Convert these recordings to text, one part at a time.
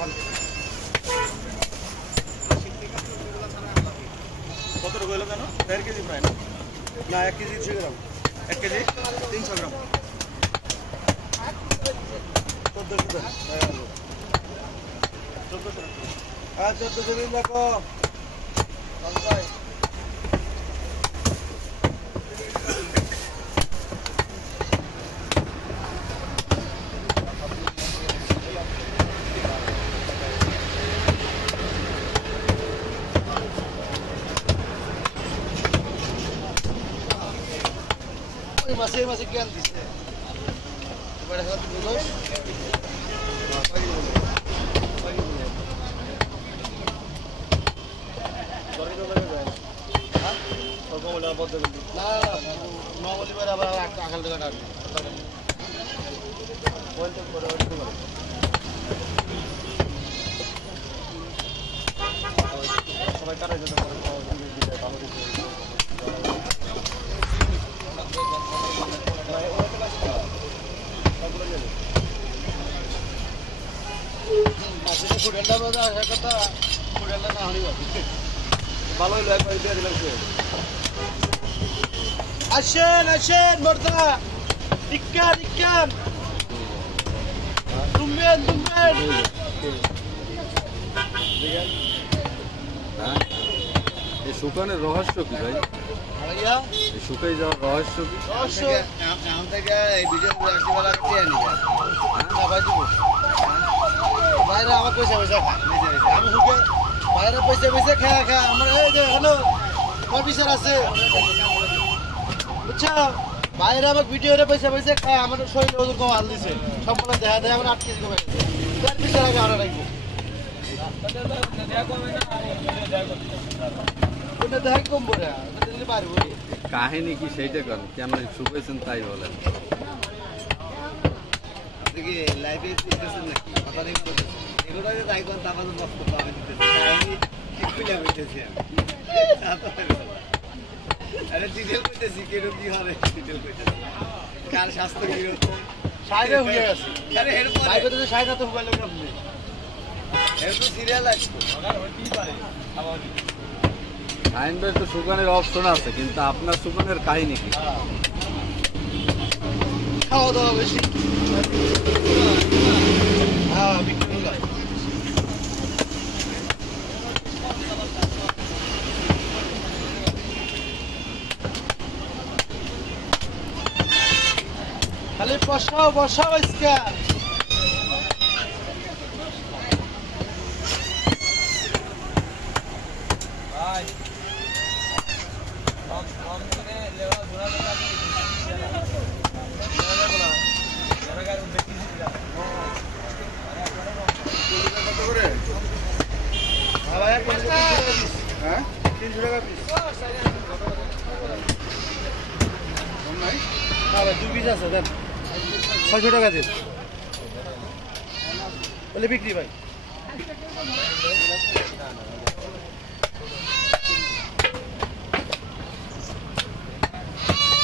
কত টাকা হলো কেন 1.5 কেজি প্রায় না 1 কেজি 100 গ্রাম 1 কেজি 300 গ্রাম 1400 টাকা 1400 1400 দিন দেখো ভাই masih kian bisa. Pada saat lulus, pagi dulu. Sorry to beri. Hah? Kalau kamu dapat betul. Nah, mau beli berapa akal dengan aku. Untuk berapa itu? Sampai kada juga kalau kita tahu itu. Ashen, Morda, ikan, tumben. এই শুকানোর রহস্য কি ভাই? এই শুকাই যাওয়ার রহস্য কি? আম থেকে এই ভিডিও আসিবেলা টিয়া নি যা না ভাই দিব বাইরে আমার পয়সা খায় আমি শুকে বাইরে পয়সা খায় আমার এই যে হলো অফিসার আছে বুঝছো বাইরে আমার ভিডিওরে পয়সা খায় আমার শরীরে ওজন কম হাল দিছে সম্পূর্ণ দেখা দেয় আমার 8 কেজি কমে গেছে তার পিছনে আগে আরো রাখবো দেখা কমবো রে দিলে পারবো কাহিনী কি সেইটা করেন কেন শুকাইছেন তাই বলেন আপনি কি লাইভে দেখতেছেন নাকি কথা নেই এগুলো যে তাই কোন তামাজ মত করতে আমি দিতেছি কাহিনী ঠিক করে বলতেছি আরে ডিটেইল কইতেছি কেন কি হবে ডিটেইল কইতেছি কার স্বাস্থ্য কি হচ্ছে সাইডে হয়ে গেছে আরে এর পরে লাইভে তো সাইডে তো মোবাইল লাগবে আপনি এর তো সিরিয়াল আছে আবার হতেই পারে আবার আইন ভাই তো শুকানোর অপশন আছে কিন্তু আপনার শুকানোর কাহিনী কি খাওয়া দাওয়া বেশি বিক্রি হয় খালি বসাও স্ক্যান হ্যাঁ 300 টাকা পিস দুই পিস আছে দেন 600 টাকা দিন তাহলে বিক্রি ভাই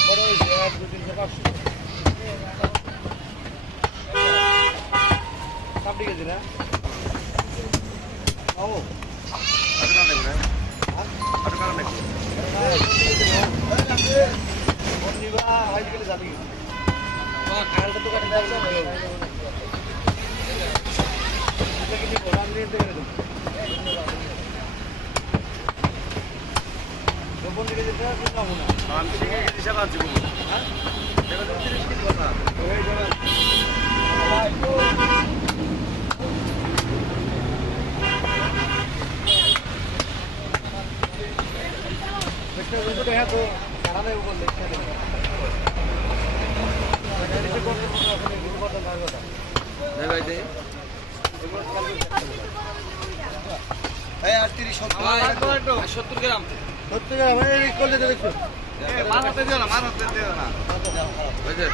বড় হয়েছে 2-300 কাপড়ি গেছে না ও সত্তর গ্রাম করলে দেখছো মারাতে দিও না বুঝলে